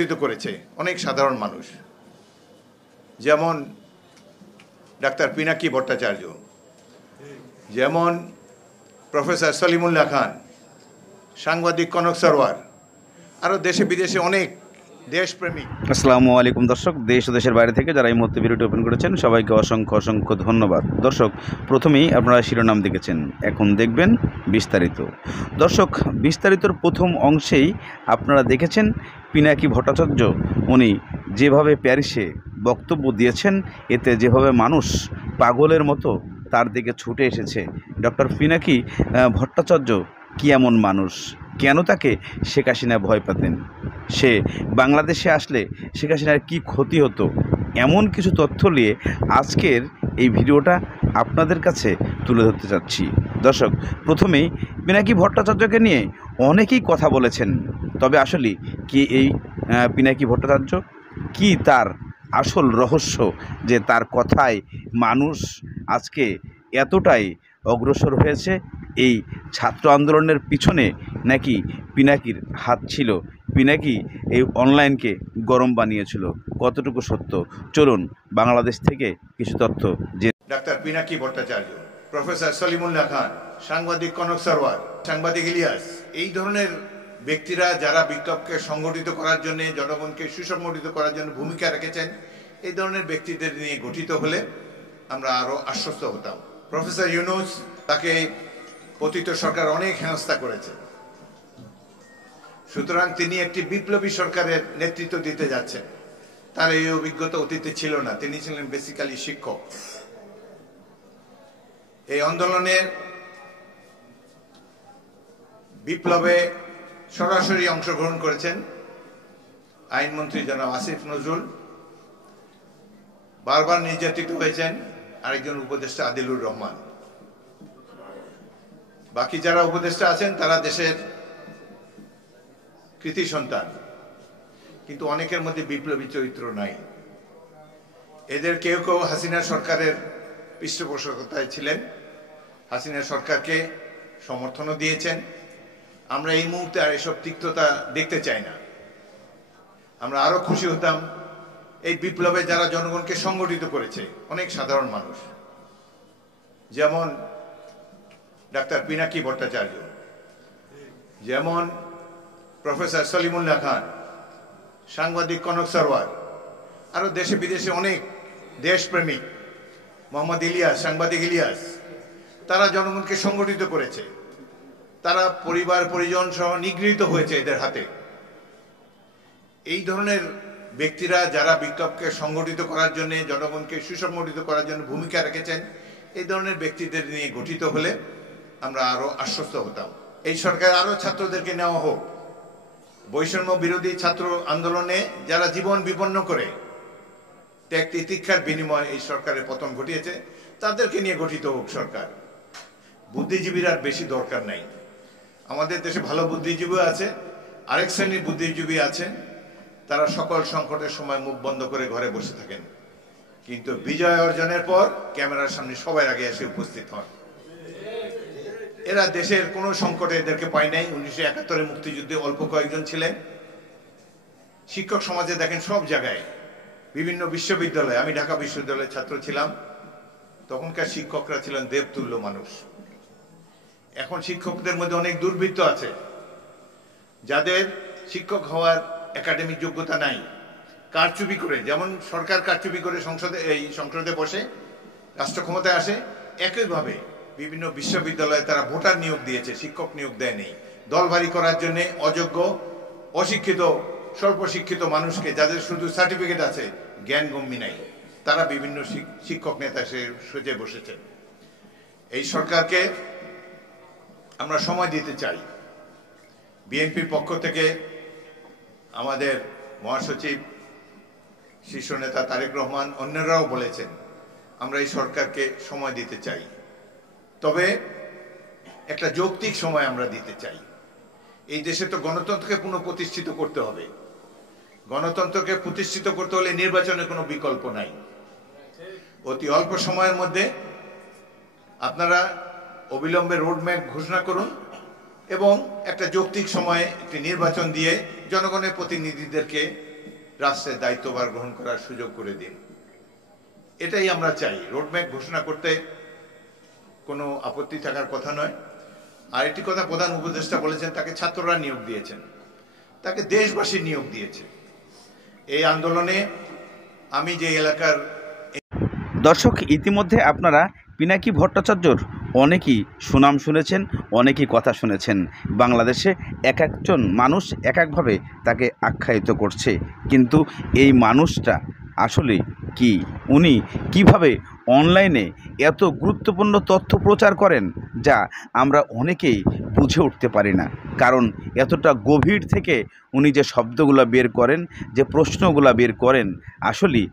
সংগঠিত করেছে অনেক সাধারণ মানুষ, যেমন ডাক্তার পিনাকি ভট্টাচার্য, যেমন প্রফেসর সলিমুল্লাহ খান, সাংবাদিক কনক সরওয়ার, আরও দেশে বিদেশে অনেক দেশপ্রেমিক। আসসালামু আলাইকুম দর্শক, দেশ ও দেশের বাইরে থেকে যারা এই মুহূর্তে ভিডিওটি ওপেন করেছেন সবাইকে অসংখ্য অসংখ্য ধন্যবাদ। দর্শক, প্রথমেই আপনারা শিরোনাম দেখেছেন, এখন দেখবেন বিস্তারিত। দর্শক, বিস্তারিতর প্রথম অংশেই আপনারা দেখেছেন পিনাকি ভট্টাচার্য উনি যেভাবে প্যারিসে বক্তব্য দিয়েছেন, এতে যেভাবে মানুষ পাগলের মতো তার দিকে ছুটে এসেছে। ডক্টর পিনাকি ভট্টাচার্য কি এমন মানুষ, কেন তাকে শেখ হাসিনা ভয় পেতেন, সে বাংলাদেশে আসলে শেখ হাসিনার কী ক্ষতি হতো, এমন কিছু তথ্য নিয়ে আজকের এই ভিডিওটা আপনাদের কাছে তুলে ধরতে চাচ্ছি। দর্শক, প্রথমেই পিনাকি ভট্টাচার্যকে নিয়ে অনেকেই কথা বলেছেন, তবে আসলে কি এই পিনাকি ভট্টাচার্য, কি তার আসল রহস্য যে তার কথায় মানুষ আজকে এতটাই অগ্রসর হয়েছে? এই ছাত্র আন্দোলনের পিছনে নাকি পিনাকির হাত ছিল? পিনাকি এই অনলাইনকে গরম বানিয়েছিল? কতটুকু সত্য, চলুন বাংলাদেশ থেকে কিছু তথ্য ডাক্তার পিনাকি ভট্টাচার্য, প্রফেসর সলিমুল্লাহ খান, সাংবাদিক কনক সরওয়ার, সাংবাদিক ইলিয়াস, এই ধরনের ব্যক্তিরা যারা বিপ্লবকে সংগঠিত করার জন্য, জনগণকে সুসংগঠিত করার জন্য ভূমিকা রেখেছেন, এই ধরনের ব্যক্তিদের নিয়ে গঠিত হলে আমরা আরো আশ্বস্ত হতাম। প্রফেসর ইউনূস, তাকে পতিত সরকার অনেক হেনস্থা করেছে, সুতরাং তিনি একটি বিপ্লবী সরকারের নেতৃত্ব দিতে যাচ্ছেন। তার এই অভিজ্ঞতা অতীতে ছিল না, তিনি ছিলেন বেসিক্যালি শিক্ষক। এই আন্দোলনের বিপ্লবে সরাসরি অংশগ্রহণ করেছেন আইনমন্ত্রী জনাব আসিফ নজরুল, বারবার নির্যাতিত হয়েছেন আরেকজন উপদেষ্টা আদিলুর রহমান। বাকি যারা উপদেষ্টা আছেন তারা দেশের কৃতি সন্তান, কিন্তু অনেকের মধ্যে বিপ্লবী চরিত্র নাই। এদের কেউ কেউ হাসিনা সরকারের পৃষ্ঠপোষকতায় ছিলেন, হাসিনা সরকারকে সমর্থনও দিয়েছেন। আমরা এই মুহূর্তে আর এসব তিক্ততা দেখতে চাই না। আমরা আরো খুশি হতাম এই বিপ্লবে যারা জনগণকে সংগঠিত করেছে অনেক সাধারণ মানুষ, যেমন ডাক্তার পিনাকি ভট্টাচার্য, যেমন প্রফেসর সলিমুল্লাহ খান, সাংবাদিক কনক সরওয়ার, আরো দেশে বিদেশে অনেক দেশপ্রেমিক, মোহাম্মদ ইলিয়াস, সাংবাদিক ইলিয়াস, তারা জনগণকে সংগঠিত করেছে। তারা পরিবার পরিজন সহ নিগৃহীত হয়েছে এদের হাতে। এই ধরনের ব্যক্তিরা যারা বিপ্লবকে সংগঠিত করার জন্য, জনগণকে সুসংগঠিত করার জন্য ভূমিকা রেখেছেন, এই ধরনের ব্যক্তিদের নিয়ে গঠিত হলে আমরা আরো আশ্বস্ত হতাম। এই সরকার আরো ছাত্রদেরকে নেওয়া হোক, বৈষম্য বিরোধী ছাত্র আন্দোলনে যারা জীবন বিপন্ন করে ত্যাগ তিতিক্ষার বিনিময়ে এই সরকারের পতন ঘটিয়েছে, তাদেরকে নিয়ে গঠিত হোক সরকার। বুদ্ধিজীবীর আর বেশি দরকার নাই। আমাদের দেশে ভালো বুদ্ধিজীবী আছে, আরেক শ্রেণীর বুদ্ধিজীবী আছেন, তারা সকল সংকটের সময় মুখ বন্ধ করে ঘরে বসে থাকেন, কিন্তু বিজয় অর্জনের পর ক্যামেরার সামনে সবার আগে এসে উপস্থিত হন। এরা দেশের কোন সংকটে এদেরকে পায় নাই। 1971 মুক্তিযুদ্ধে অল্প কয়েকজন ছিলেন। শিক্ষক সমাজে দেখেন সব জায়গায়, বিভিন্ন বিশ্ববিদ্যালয়ে, আমি ঢাকা বিশ্ববিদ্যালয়ের ছাত্র ছিলাম, তখনকার শিক্ষকরা ছিলেন দেবতুল্য মানুষ। এখন শিক্ষকদের মধ্যে অনেক দুর্বৃত্ত আছে যাদের শিক্ষক হওয়ার একাডেমিক যোগ্যতা নাই, কারচুপি করে, যেমন সরকার কারচুপি করে সংসদে বসে রাষ্ট্র ক্ষমতায় আসে, একইভাবে বিভিন্ন বিশ্ববিদ্যালয়ে তারা ভোটার নিয়োগ দিয়েছে, শিক্ষক নিয়োগ দেয়নি। দলবাড়ি করার জন্য অযোগ্য, অশিক্ষিত, স্বল্প শিক্ষিত মানুষকে, যাদের শুধু সার্টিফিকেট আছে, জ্ঞান গম্যি নাই, তারা বিভিন্ন শিক্ষক নেতা সেজে বসেছেন। এই সরকারকে আমরা সময় দিতে চাই। বিএনপির পক্ষ থেকে আমাদের মহাসচিব, শীর্ষ নেতা তারেক রহমান, অন্যরাও বলেছেন আমরা এই সরকারকে সময় দিতে চাই, তবে একটা যৌক্তিক সময় আমরা দিতে চাই। এই দেশে তো গণতন্ত্রকে পুনঃপ্রতিষ্ঠিত করতে হবে। গণতন্ত্রকে প্রতিষ্ঠিত করতে হলে নির্বাচনের কোনো বিকল্প নাই। অতি অল্প সময়ের মধ্যে আপনারা অবিলম্বে রোডম্যাপ ঘোষণা করুন এবং একটা যৌক্তিক সময়ে একটি নির্বাচন দিয়ে জনগণের প্রতিনিধিদেরকে রাষ্ট্রের দায়িত্বভার গ্রহণ করার সুযোগ করে দিন। এটাই আমরা চাই। রোডম্যাপ ঘোষণা করতে কোনো আপত্তি থাকার কথা নয়। আর একটি কথা প্রধান উপদেষ্টা বলেছেন, তাকে ছাত্ররা নিয়োগ দিয়েছেন, তাকে দেশবাসী নিয়োগ দিয়েছে। এই আন্দোলনে আমি যে এলাকার দর্শক, ইতিমধ্যে আপনারা পিনাকি ভট্টাচার্যর অনেকেই সুনাম শুনেছেন, অনেকেই কথা শুনেছেন। বাংলাদেশে এক একজন মানুষ এক একভাবে তাকে আখ্যায়িত করছে, কিন্তু এই মানুষটা আসলে কি, উনি কিভাবে অনলাইনে এত গুরুত্বপূর্ণ তথ্য প্রচার করেন যা আমরা অনেকেই বুঝে উঠতে পারি না। কারণ এতটা গভীর থেকে উনি যে শব্দগুলো বের করেন, যে প্রশ্নগুলো বের করেন, আসলেই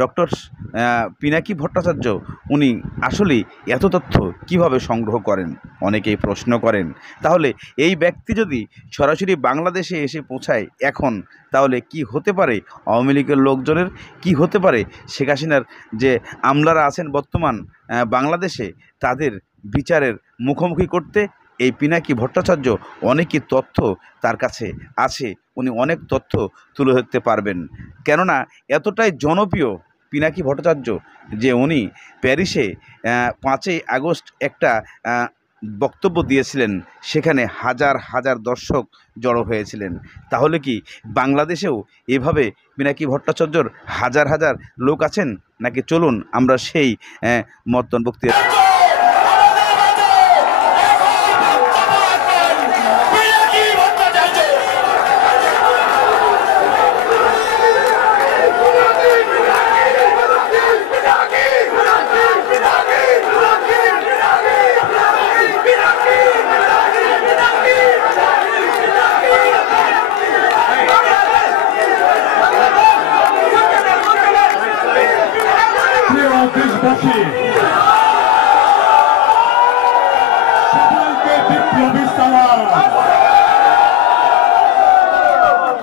ডক্টর পিনাকি ভট্টাচার্য উনি আসলেই এত তথ্য কিভাবে সংগ্রহ করেন অনেকেই প্রশ্ন করেন। তাহলে এই ব্যক্তি যদি সরাসরি বাংলাদেশে এসে পৌঁছায় এখন, তাহলে কি হতে পারে আওয়ামী লীগের লোকজনের, কি হতে পারে শেখ হাসিনার যে আমলারা আছেন বর্তমান বাংলাদেশে, তাদের বিচারের মুখোমুখি করতে এই পিনাকি ভট্টাচার্য অনেকই তথ্য তার কাছে আছে, উনি অনেক তথ্য তুলে ধরতে পারবেন। কেননা এতটাই জনপ্রিয় পিনাকি ভট্টাচার্য যে উনি প্যারিসে 5ই আগস্ট একটা বক্তব্য দিয়েছিলেন, সেখানে হাজার হাজার দর্শক জড়ো হয়েছিলেন। তাহলে কি বাংলাদেশেও এভাবে পিনাকি ভট্টাচার্যর হাজার হাজার লোক আছেন নাকি? চলুন আমরা সেই মতন বক্তব্য সকলকে বিপ্লবী সালাম।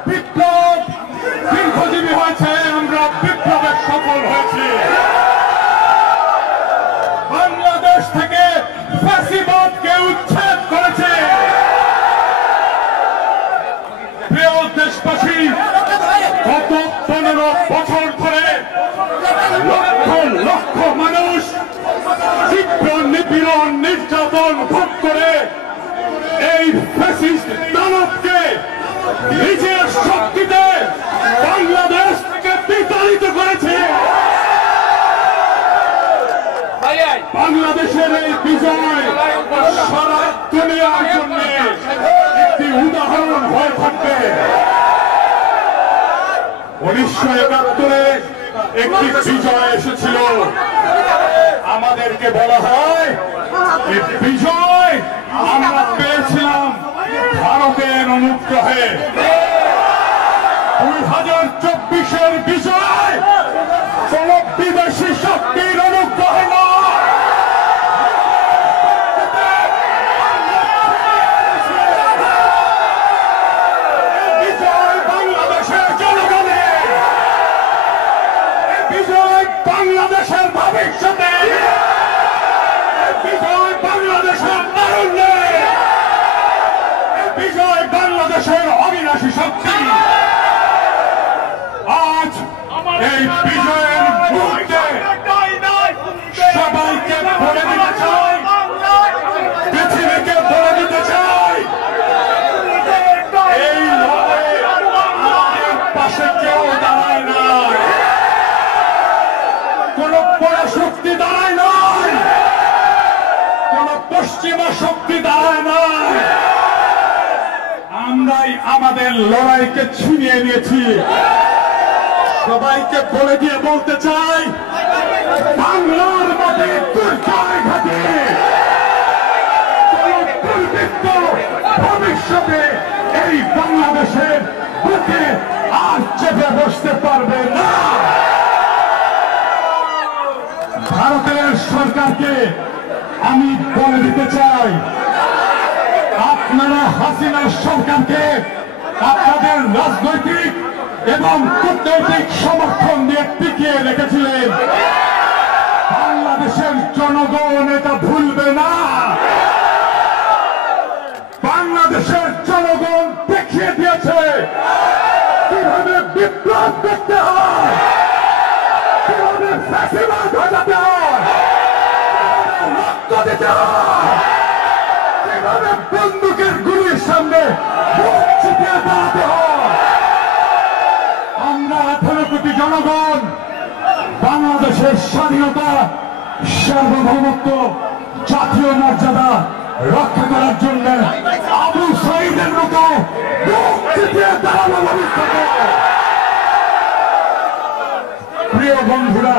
বিপ্লব দীর্ঘজীবী হয়েছে, আমরা বিপ্লবে সফল হয়েছি। বাংলাদেশ থেকে ফ্যাসিবাদকে উচ্ছেদ করেছে। প্রিয় দেশবাসী, গত 15 বছর ধরে লক্ষ লক্ষ মানুষ তীব্র নিপীড়ন নির্যাতন ভোগ করে এই ফ্যাসিস্ট দানবকে নিজের শক্তিতে বাংলাদেশকে বিতাড়িত করেছে। বাংলাদেশের এই বিজয় সারা দুনিয়ার জন্য একটি উদাহরণ হয়ে থাকবে। 1971-এ একটি বিজয় এসেছিল, আমাদেরকে বলা হয় এই বিজয় আমরা পেয়েছিলাম ভারতের অনুগ্রহে। 2024-এর বিজয় কোন বিদেশি শক্তির অনুগ্রহে নয়। বিজয় বাংলাদেশের জনগণের, বিজয় বাংলাদেশের ভবিষ্যতে, বিজয় বাংলাদেশের তারুণ্যে, বিজয় বাংলাদেশের অবিনাশী শক্তি। আজ এই বিজয়ের মুহূর্তে সবাইকে বলে দিতে চাই, পৃথিবীকে বলে দিতে চাই, এই লড়াইয়ে আমাদের পাশে কেউ দাঁড়ায় নাই, কোন বড় শক্তি দাঁড়ায় নাই, কোন পশ্চিমা শক্তি দাঁড়ায় নাই। আমরাই আমাদের লড়াইকে ছিনিয়ে নিয়েছি। সবাইকে বলে দিয়ে বলতে চাই, বাংলার মাঠে দুর্গার ঘাটে কোন দুর্বৃত্ত ভবিষ্যতে এই বাংলাদেশের বুকে আর চেপে বসতে পারবে না। ভারতের সরকারকে আমি বলে দিতে চাই, আপনারা হাসিনার সরকারকে আপনাদের রাজনৈতিক এবং কূটনৈতিক সমর্থন দিয়ে টিকিয়ে রেখেছিলেন। বাংলাদেশের জনগণ এটা ভুলবে না। বাংলাদেশের জনগণ দেখিয়ে দিয়েছে কিভাবে বিপ্লব ফ্যাসিবাদ হটাতে হয়, রক্ত দিতে হয়, কিভাবে বন্দুকের গুলির সামনে মুখ চিপিয়ে দাঁড়াতে হয়। আমরা 18 কোটি জনগণ বাংলাদেশের স্বাধীনতা, সার্বভৌমত্ব, জাতীয় মর্যাদা রক্ষা করার জন্য আবু সাঈদের মতো মুখ চিপিয়ে দাঁড়ানো ভবিষ্যতে। প্রিয় বন্ধুরা,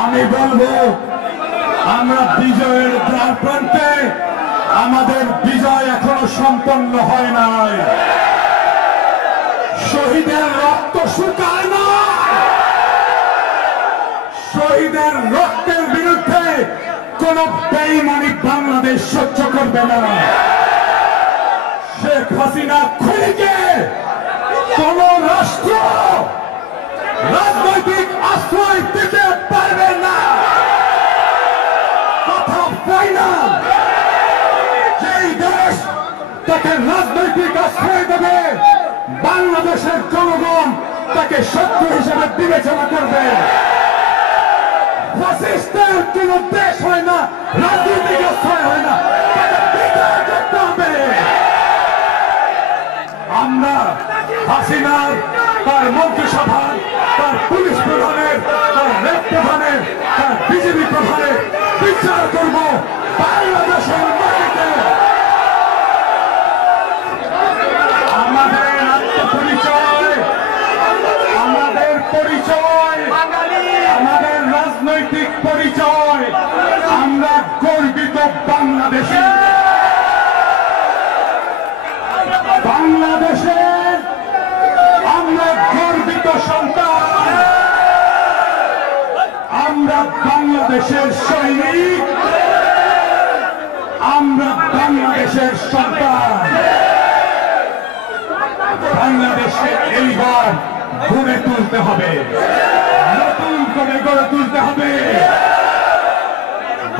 আমি বলবো আমরা বিজয়ের দ্বার প্রান্তে, আমাদের বিজয় এখনো সম্পন্ন হয় নাই। শহীদের রক্ত শুকায় না, শহীদের রক্তের বিরুদ্ধে কোন বেঈমানি বাংলাদেশ সহ্য করবে না। শেখ হাসিনা খুনিকে কোন রাষ্ট্র রাজনৈতিক আশ্রয় দিতে পারবে না। কথা ফাইনাল। যেই দেশ তাকে রাজনৈতিক আশ্রয় দেবে, বাংলাদেশের জনগণ তাকে শত্রু হিসেবে বিবেচনা করবে। ফ্যাসিস্টের কোন দেশ হয় না, রাজনৈতিক আশ্রয় হয় না, তাকে বিদায় করতে হবে। আমরা হাসিনার, তার মন্ত্রিসভার, তার পুলিশ প্রধানের, তার রেড প্রধানের, তার বিজেপি প্রধানের বিচার করব বাংলাদেশের মাটিতে। আমাদের আত্মপরিচয়, আমাদের পরিচয়, আমাদের রাজনৈতিক পরিচয়, আমরা গর্বিত বাংলাদেশী। বাংলাদেশের আমরা গর্বিত সন্তান, আমরা বাংলাদেশের সৈনিক, আমরা বাংলাদেশের সন্তান। বাংলাদেশকে এইবার গড়ে তুলতে হবে, নতুন করে গড়ে তুলতে হবে।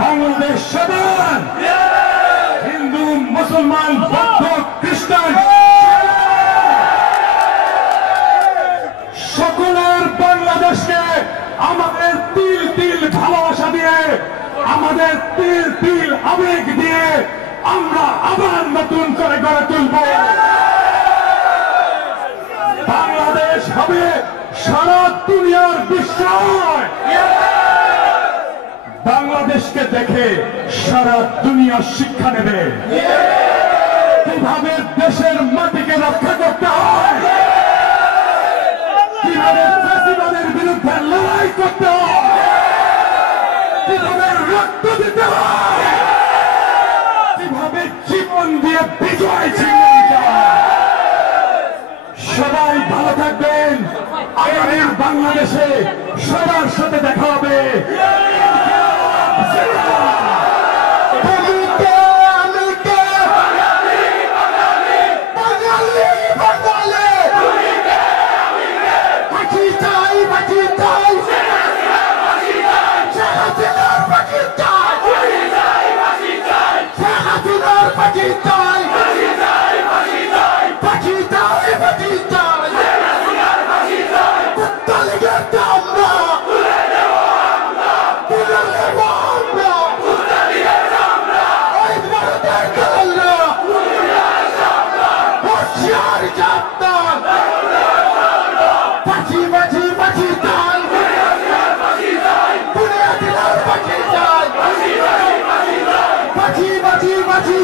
বাংলাদেশ সমান, হিন্দু, মুসলমান, বৌদ্ধ, খ্রিস্টান সকলের বাংলাদেশকে আমাদের তিল তিল ভালোবাসা দিয়ে, আমাদের তিল তিল আবেগ দিয়ে আমরা আবার নতুন করে গড়ে তুলব। বাংলাদেশ হবে সারা দুনিয়ার বিস্ময়। বাংলাদেশকে দেখে সারা দুনিয়া শিক্ষা নেবে, কিভাবে দেশের মাটিকে রক্ষা করতে হয়, কিভাবে ফ্যাসিবাদের বিরুদ্ধে লড়াই করতে হয়, কিভাবে রক্ত দিতে হয়, কিভাবে জীবন দিয়ে বিজয় ছিনিয়ে নিতে হয়। সবাই ভালো থাকবেন। আগামীর বাংলাদেশে সবার সাথে দেখা হবে। Bati, bati, bati, bati,